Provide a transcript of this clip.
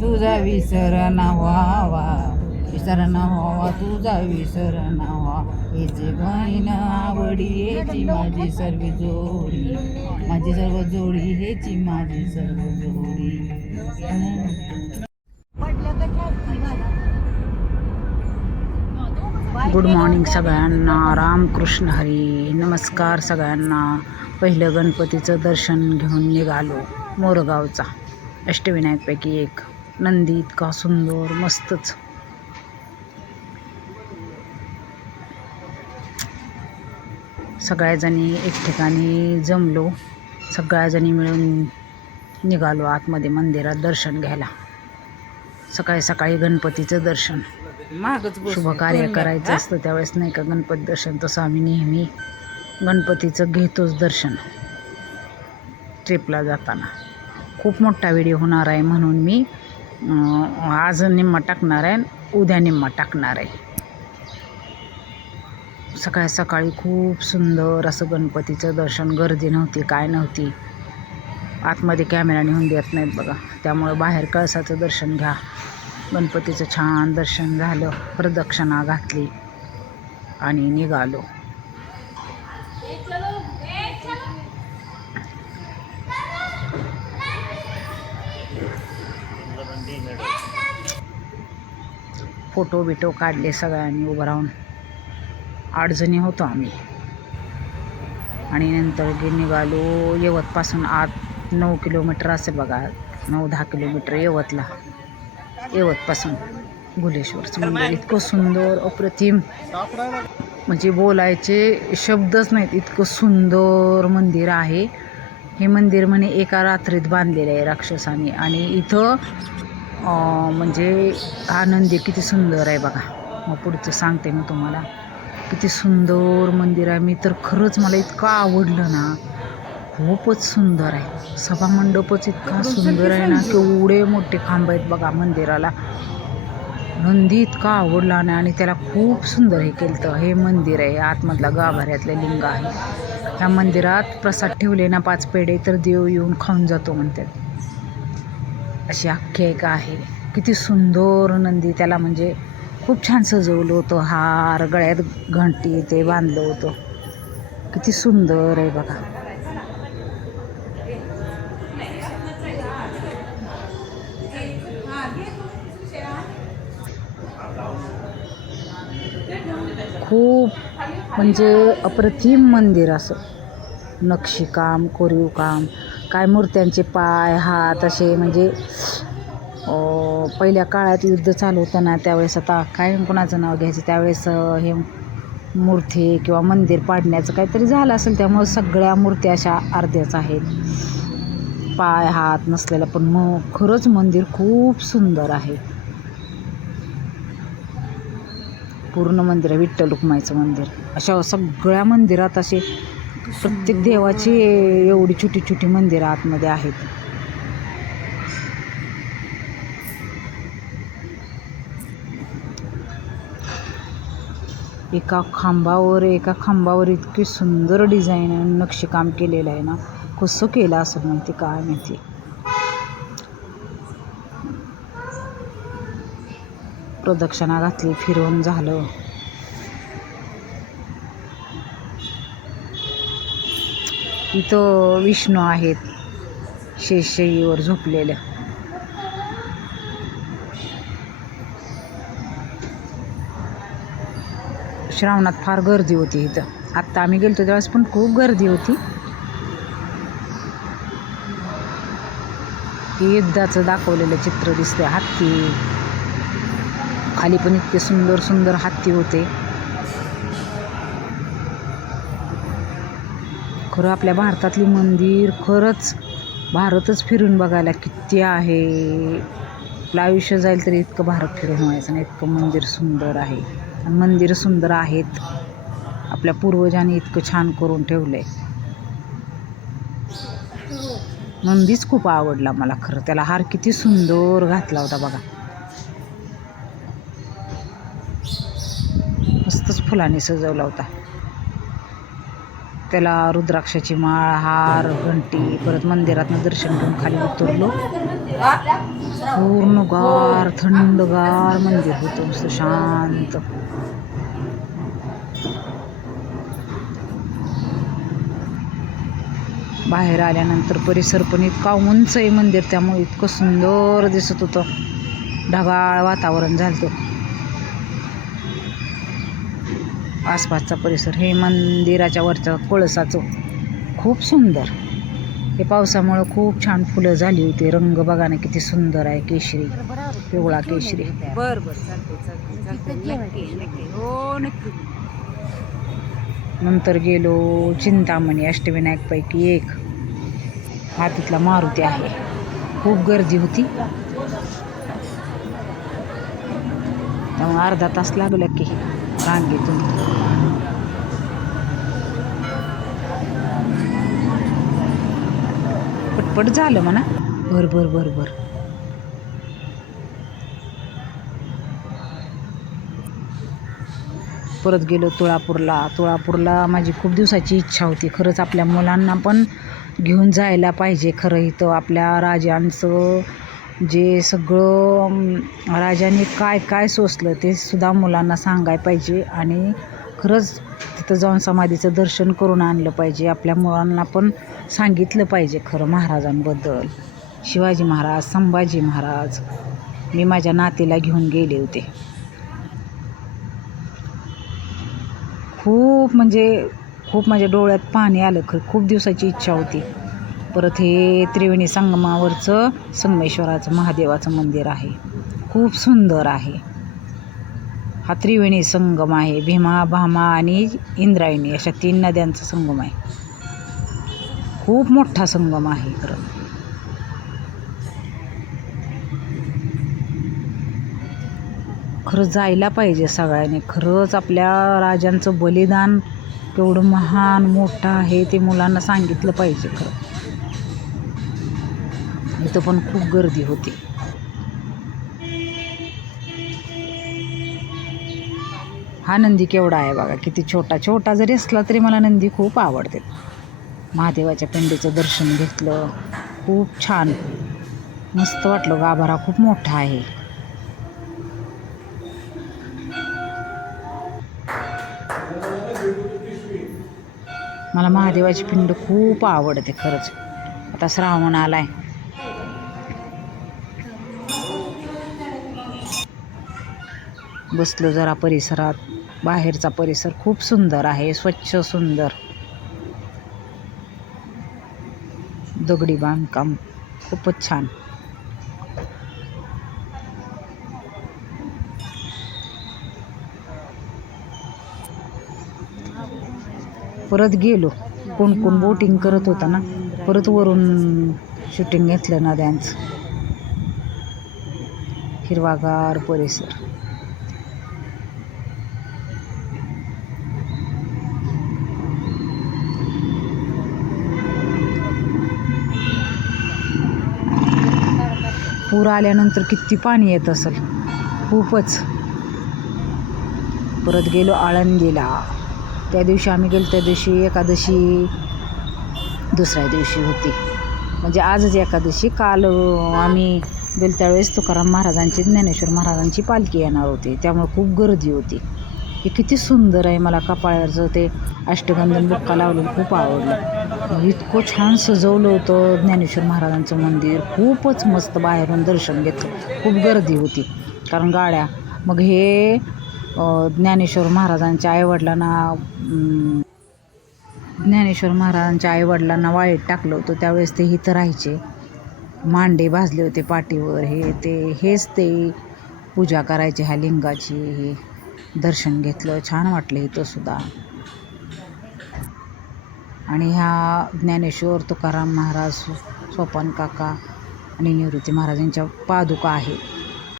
तुझा विसर ना व्हावा विसर ना व्हावा तुझा विसर ना व्हावा हिचे बहीण आवडी हेची माझी सर्व जोडी. माझी सर्व जोडी हेची माझी सर्व जोडी. गुड मॉर्निंग सगळ्यांना. रामकृष्ण हरी. नमस्कार सगळ्यांना. पहिलं गणपतीचं दर्शन घेऊन निघालो मोरगावचा. अष्टविनायकपैकी एक. नंदी इतका सुंदर मस्तच. सगळ्याजणी एक ठिकाणी जमलो. सगळ्याजणी मिळून निघालो आतमध्ये मंदिरात दर्शन घ्यायला. सकाळी सकाळी गणपतीचं दर्शन. शुभ कार्य करायचं असतं त्यावेळेस नाही का गणपती दर्शन? तसं आम्ही नेहमी गणपतीचं घेतोच दर्शन. ट्रिपला जाताना. खूप मोठा व्हिडिओ होणार आहे म्हणून मी आज निम्मा टाकणार आहे उद्या निम्मा टाकणार आहे. सकाळी सकाळी खूप सुंदर असं गणपतीचं दर्शन गर्दी नव्हती काय नव्हती. आतमध्ये कॅमेरा नेऊन देत नाहीत बघा. त्यामुळं बाहेर कळसाचं दर्शन घ्या. गणपतीचं छान दर्शन झालं. प्रदक्षिणा घातली आणि निघालो. फोटो बिटो काढले सगळ्यांनी उभं राहून. आठजणी होतो आम्ही. आणि नंतर गे निघालो यवतपासून आत नऊ किलोमीटर असेल बघा नऊ दहा किलोमीटर यवतला. यवतपासून गुलेश्वरचं मंदिर. इतकं सुंदर अप्रतिम. म्हणजे बोलायचे शब्दच नाहीत. इतकं सुंदर मंदिर आहे. हे मंदिर म्हणे एका रात्रीत बांधलेलं आहे राक्षसाने. आणि इथं म्हणजे आनंदी किती सुंदर आहे बघा. मग पुढचं सांगते मी तुम्हाला. किती सुंदर मंदिर आहे. मी तर खरंच मला इतकं आवडलं ना. खूपच सुंदर आहे. सभामंडपच इतका सुंदर आहे ना. केवढे मोठे खांब आहेत बघा मंदिराला. नंदी इतका आवडला ना आणि त्याला खूप सुंदर हे केलं हे मंदिर आहे. आतमधला गाभाऱ्यातलं लिंग आहे. ह्या मंदिरात प्रसाद ठेवले ना पाच पेढे तर देव येऊन खाऊन जातो म्हणतात. अशी आख्यायिका आहे. किती सुंदर नंदी त्याला म्हणजे खूप छान सजवलं होतं. हार गळ्यात घंटी ते बांधलं होतं. किती सुंदर आहे बघा. खूप म्हणजे अप्रतिम मंदिर असं. नक्षीकाम कोरीवकाम. काय मूर्त्यांचे पाय हात असे म्हणजे पहिल्या काळात युद्ध चालू होतं ना त्यावेळेस आता काय कोणाचं नाव घ्यायचं? त्यावेळेस हे मूर्ती किंवा मंदिर पाडण्याचं काहीतरी झालं असेल त्यामुळे सगळ्या मूर्त्या अशा अर्ध्याच आहेत. पाय हात नसलेलं पण मग खरंच मंदिर खूप सुंदर आहे. पूर्ण मंदिर आहे विठ्ठल रुक्माईचं मंदिर. अशा सगळ्या मंदिरात असे प्रत्येक देवाची एवढी छोटी छोटी मंदिरं आतमध्ये आहेत. एका खांबावर एका खांबावर इतकी सुंदर डिझाईन नक्षीकाम केलेलं आहे ना. कसं केलं असं माहिती काय माहिती? प्रदक्षिणा घातली फिरवून झालं. इथं विष्णू आहेत. शेषईवर झोपलेल्या. श्रावणात फार गर्दी होती इथं. आत्ता आम्ही गेलतो त्यावेळेस पण खूप गर्दी होती. युद्धाचं दाखवलेलं चित्र दिसते हत्ती. खाली पण इतके सुंदर सुंदर हत्ती होते. खरं आपल्या भारतातली मंदिर खरंच भारतच फिरून बघायला किती आहे. आपलं आयुष्य जाईल तरी इतकं भारत फिरून व्हायचं नाही इतकं मंदिर सुंदर आहे. आणि मंदिरं सुंदर आहेत. आपल्या पूर्वजांनी इतकं छान करून ठेवलं आहे नंदीच खूप आवडला मला खरं. त्याला हार किती सुंदर घातला होता बघा. मस्तच फुलांनी सजवला होता. त्याला रुद्राक्षाची माळ हार घंटी परत मंदिरातनं दर्शन घेऊन खाली उतरलो. पूर्ण गार थंडगार मंदिर होतं मस्त शांत. बाहेर आल्यानंतर परिसर पण इतका उंच आहे मंदिर त्यामुळे इतकं सुंदर दिसत होतं. ढगाळ वातावरण झालं आसपासचा परिसर. हे मंदिराच्या वरच्या कळसाचं खूप सुंदर. हे पावसामुळं खूप छान फुलं झाली होती. रंग बघा ना किती सुंदर आहे केशरी. पिवळा केशरी. बर बर. हो नंतर गेलो चिंतामणी अष्टविनायकपैकी एक. हा तिथला मारुती आहे. खूप गर्दी होती. त्यामुळे अर्धा तास लागला की पटपट झालं म्हणा. बर बर बर बर परत गेलो तुळापूरला. तुळापूरला माझी खूप दिवसाची इच्छा होती. खरंच आपल्या मुलांना पण घेऊन जायला पाहिजे. खरं इथं आपल्या राजांचं जे सगळं राजाने राजांनी काय काय सोसलं ते सुद्धा मुलांना सांगायला पाहिजे आणि खरंच तिथं जाऊन समाधीचं दर्शन करून आणलं पाहिजे. आपल्या मुलांना पण सांगितलं पाहिजे खरं महाराजांबद्दल. शिवाजी महाराज संभाजी महाराज मी माझ्या नातीला घेऊन गेले होते. खूप म्हणजे खूप माझ्या डोळ्यात पाणी आलं खरं. खूप दिवसाची इच्छा होती. परत हे त्रिवेणी संगमावरचं संगमेश्वराचं महादेवाचं मंदिर आहे. खूप सुंदर आहे. हा त्रिवेणी संगम आहे. भीमा भामा आणि इंद्रायणी अशा तीन नद्यांचा संगम आहे. खूप मोठा संगम आहे खरं खरं जायला पाहिजे सगळ्यांनी. खरंच आपल्या राजांचं बलिदान केवढं महान मोठं आहे ते मुलांना सांगितलं पाहिजे खरं. इथं पण खूप गर्दी होती. हा नंदी केवढा आहे बघा किती छोटा. छोटा जरी असला तरी मला नंदी खूप आवडते. महादेवाच्या पिंडीचं दर्शन घेतलं खूप छान. मस्त वाटलं गाभारा खूप मोठा आहे. मला महादेवाची पिंड खूप आवडते खरंच. आता श्रावण आलाय. बसलो जरा परिसरात. बाहेरचा परिसर खूप सुंदर आहे स्वच्छ सुंदर. दगडी बांधकाम खूपच छान. परत गेलो. कोण कोण बोटिंग करत होता ना? परत वरून शूटिंग घेतलं नद्यांचं हिरवागार परिसर. पूर आल्यानंतर किती पाणी येत असेल? खूपच. परत गेलो आळंदीला. त्या दिवशी आम्ही गेलो त्या दिवशी एकादशी दुसऱ्या दिवशी होती. म्हणजे आजच एकादशी. काल आम्ही गेलो त्यावेळेस तुकाराम महाराजांची ज्ञानेश्वर महाराजांची पालखी येणार होती. त्यामुळे खूप गर्दी होती. हे किती सुंदर आहे. मला कपाळाचं ते अष्टगंधन बुक्का लावलेलं खूप आवडलं. इतकं छान सजवलं होतं ज्ञानेश्वर महाराजांचं मंदिर. खूपच मस्त बाहेरून दर्शन घेतलं. खूप गर्दी होती. कारण गाड्या. मग हे ज्ञानेश्वर महाराजांच्या आईवडिलांना ज्ञानेश्वर महाराजांच्या आईवडिलांना वाईट टाकलं होतं. त्यावेळेस ते इथं राहायचे. मांडे भाजले होते पाठीवर. हे ते हेच ते पूजा करायची ह्या लिंगाची. हे दर्शन घेतलं. छान वाटलं इथं सुद्धा. आणि ह्या ज्ञानेश्वर तुकाराम महाराज सोपान काका आणि निवृत्ती महाराजांच्या पादुका आहेत.